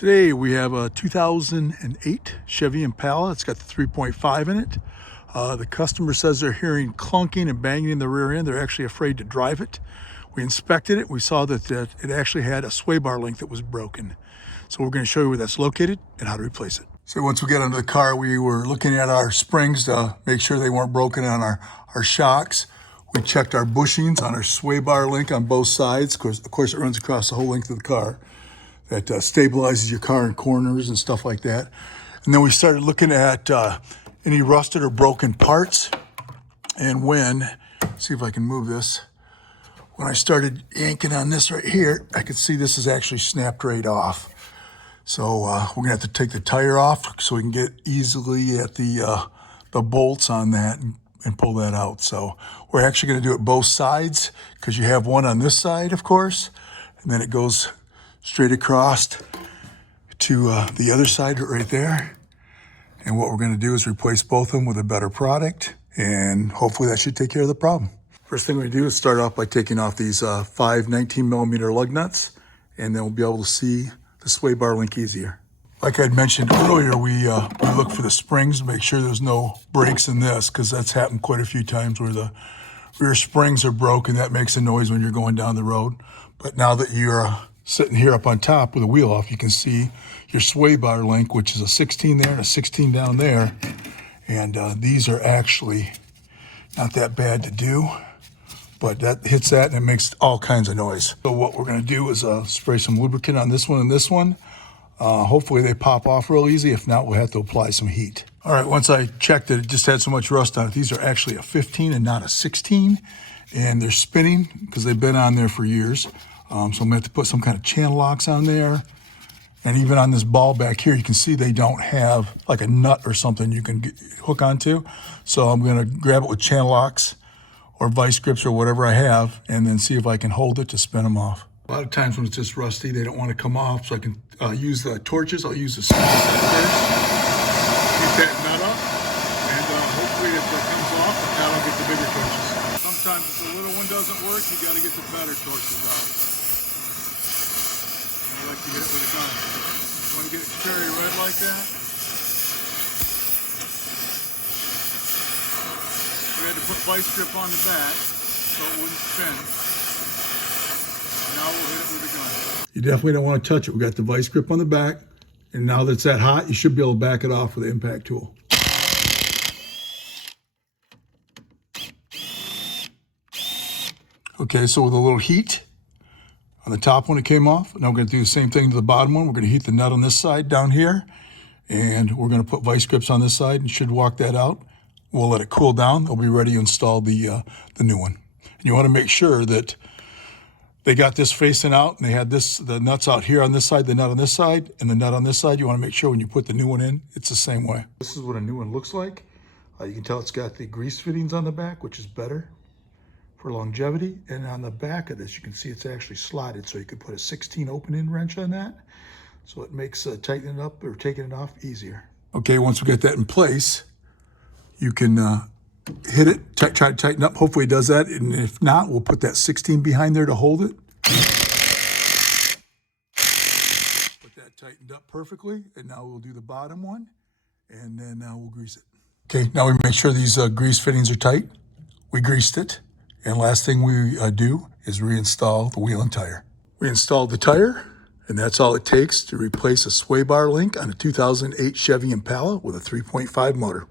Today we have a 2008 Chevy Impala. It's got the 3.5 in it. The customer says they're hearing clunking and banging in the rear end. They're actually afraid to drive it. We inspected it. We saw that it actually had a sway bar link that was broken. So we're going to show you where that's located and how to replace it. So once we get under the car, we were looking at our springs to make sure they weren't broken on our shocks. We checked our bushings on our sway bar link on both sides. Of course, it runs across the whole length of the car. That stabilizes your car in corners and stuff like that. And then we started looking at any rusted or broken parts. And see if I can move this. When I started yanking on this right here, I could see this is actually snapped right off. So we're gonna have to take the tire off so we can get easily at the bolts on that and pull that out. So we're actually gonna do it both sides because you have one on this side, of course, and then it goes straight across to the other side right there. And what we're going to do is replace both of them with a better product, and hopefully that should take care of the problem. First thing we do is start off by taking off these 5 19mm lug nuts, and then we'll be able to see the sway bar link easier. Like I'd mentioned earlier, we look for the springs to make sure there's no breaks in this, because that's happened quite a few times where the rear springs are broken. That makes a noise when you're going down the road. But now that you're sitting here up on top with the wheel off, you can see your sway bar link, which is a 16 there and a 16 down there. And these are actually not that bad to do, but that hits that and it makes all kinds of noise. So what we're gonna do is spray some lubricant on this one and this one. Hopefully they pop off real easy. If not, we'll have to apply some heat. All right, once I checked it, it just had so much rust on it. These are actually a 15 and not a 16. And they're spinning because they've been on there for years. So I'm gonna have to put some kind of channel locks on there. And even on this ball back here, you can see they don't have like a nut or something you can hook onto. So I'm gonna grab it with channel locks or vice grips or whatever I have, and then see if I can hold it to spin them off. A lot of times when it's just rusty, they don't want to come off, so I can use the torches. I'll use the screws first, keep that nut up, and hopefully if that comes off, then I'll get the bigger torches. Sometimes if the little one doesn't work, you got to get the better torches out. I like to get it with a gun. You want to get it cherry red like that? We had to put vice grip on the back so it wouldn't spin. Now we'll hit it with a gun. You definitely don't want to touch it. We got the vice grip on the back, and now that it's that hot, you should be able to back it off with the impact tool. Okay, so with a little heat on the top one, it came off. Now we're going to do the same thing to the bottom one. We're going to heat the nut on this side down here, and we're going to put vice grips on this side and should walk that out. We'll let it cool down. They'll be ready to install the new one. And you want to make sure that they got this facing out and they had the nuts out here on this side, the nut on this side, and the nut on this side. You want to make sure when you put the new one in, it's the same way. This is what a new one looks like. You can tell it's got the grease fittings on the back, which is better for longevity. And on the back of this, you can see it's actually slotted, so you could put a 16 open-end wrench on that. So it makes tightening it up or taking it off easier. Okay, once we get that in place, you can hit it, try to tighten up. Hopefully it does that, and if not, we'll put that 16 behind there to hold it. Put that tightened up perfectly, and now we'll do the bottom one, and then we'll grease it. Okay, now we make sure these grease fittings are tight. We greased it. And last thing we do is reinstall the wheel and tire. We installed the tire, and that's all it takes to replace a sway bar link on a 2008 Chevy Impala with a 3.5 motor.